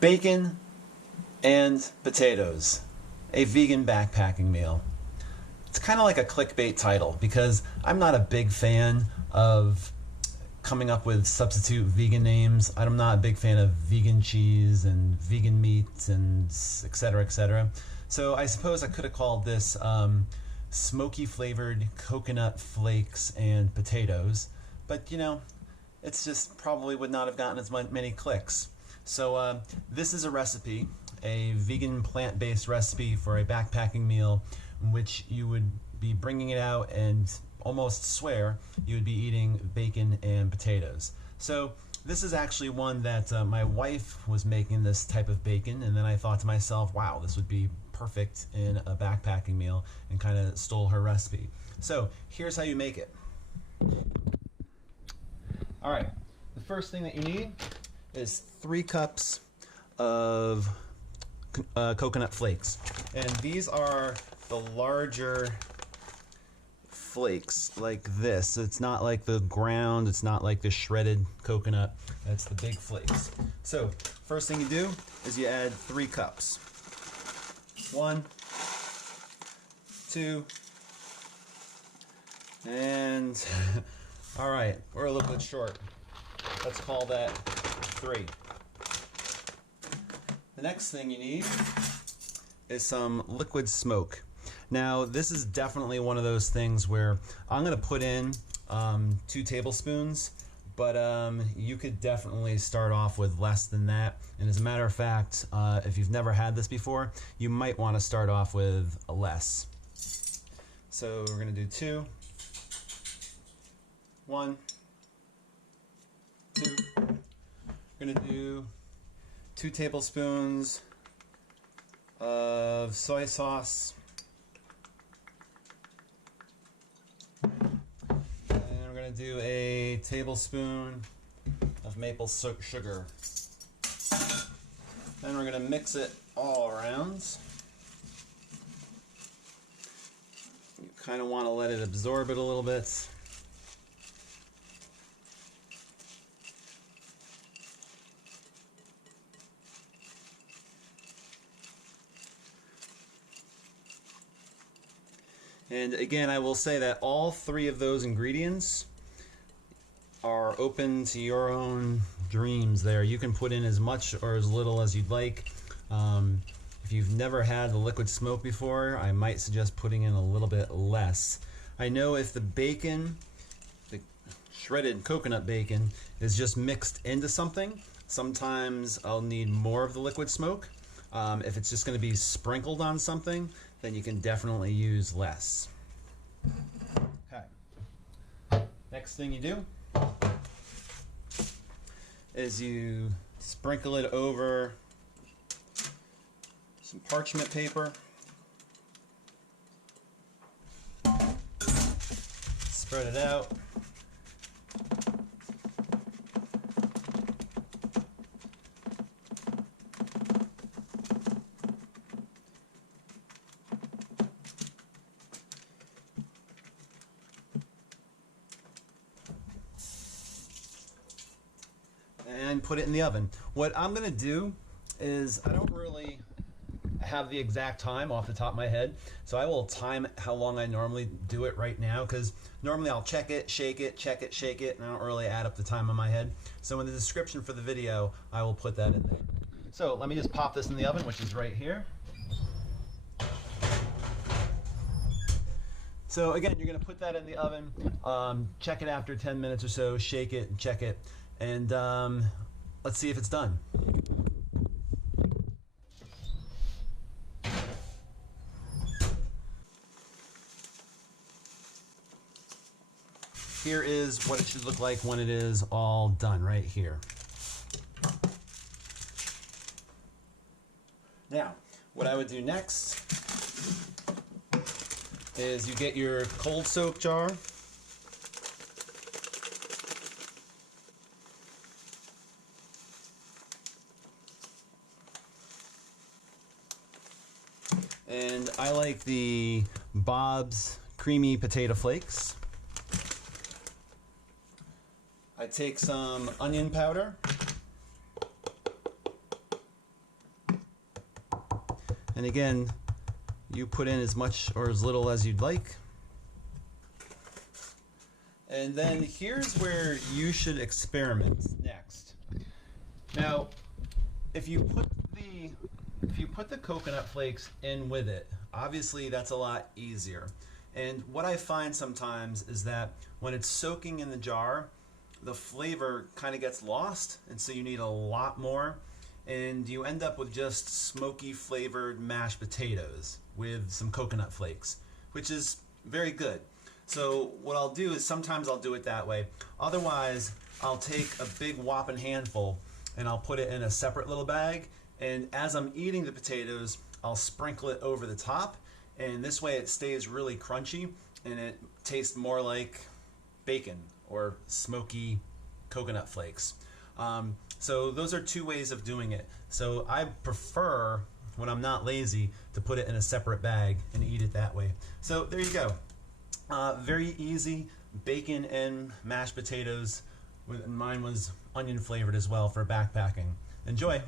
Bacon and potatoes, a vegan backpacking meal. It's kind of like a clickbait title because I'm not a big fan of coming up with substitute vegan names. I'm not a big fan of vegan cheese and vegan meat and etc. etc. So I suppose I could have called this smoky flavored coconut flakes and potatoes, but you know, it's just probably would not have gotten as many clicks. So this is a recipe, a vegan plant-based recipe for a backpacking meal in which you would be bringing it out and almost swear you would be eating bacon and potatoes. So this is actually one that my wife was making, this type of bacon, and then I thought to myself, wow, this would be perfect in a backpacking meal, and kind of stole her recipe. So here's how you make it. All right, the first thing that you need is 3 cups of coconut flakes, and these are the larger flakes like this. It's not like the ground, it's not like the shredded coconut, that's the big flakes. So first thing you do is you add 3 cups. 1, 2, and all right, we're a little bit short. Let's call that 3. The next thing you need is some liquid smoke. Now this is definitely one of those things where I'm going to put in 2 tablespoons, but you could definitely start off with less than that. And as a matter of fact, if you've never had this before, you might want to start off with a less. So we're going to do 2, 1, 2. We're going to do 2 tablespoons of soy sauce. And we're going to do a tablespoon of maple sugar. Then we're going to mix it all around. You kind of want to let it absorb it a little bit. And again, I will say that all 3 of those ingredients are open to your own dreams there. You can put in as much or as little as you'd like. If you've never had the liquid smoke before, I might suggest putting in a little bit less. I know if the bacon, the shredded coconut bacon, is just mixed into something, sometimes I'll need more of the liquid smoke. If it's just going to be sprinkled on something, then you can definitely use less. Okay. Next thing you do is you sprinkle it over some parchment paper. Spread it out. And put it in the oven. What I'm going to do is, I don't really have the exact time off the top of my head, so I will time how long I normally do it right now, because normally I'll check it, shake it, check it, shake it, and I don't really add up the time on my head. So in the description for the video, I will put that in there. So let me just pop this in the oven, which is right here. So again, you're going to put that in the oven, check it after 10 minutes or so, shake it, and check it, and let's see if it's done. Here is what it should look like when it is all done, right here. Now, what I would do next is you get your cold soak jar. And I like the Bob's Creamy Potato Flakes. I take some onion powder. And again, you put in as much or as little as you'd like. And then here's where you should experiment next. Now, if you put the coconut flakes in with it, obviously that's a lot easier. And what I find sometimes is that when it's soaking in the jar, the flavor kind of gets lost, and so you need a lot more, and you end up with just smoky flavored mashed potatoes with some coconut flakes, which is very good. So what I'll do is sometimes I'll do it that way. Otherwise, I'll take a big whopping handful and I'll put it in a separate little bag, and as I'm eating the potatoes, I'll sprinkle it over the top, and this way it stays really crunchy and it tastes more like bacon or smoky coconut flakes. So those are two ways of doing it. So I prefer, when I'm not lazy, to put it in a separate bag and eat it that way. So there you go. Very easy bacon and mashed potatoes. And mine was onion flavored as well for backpacking. Enjoy.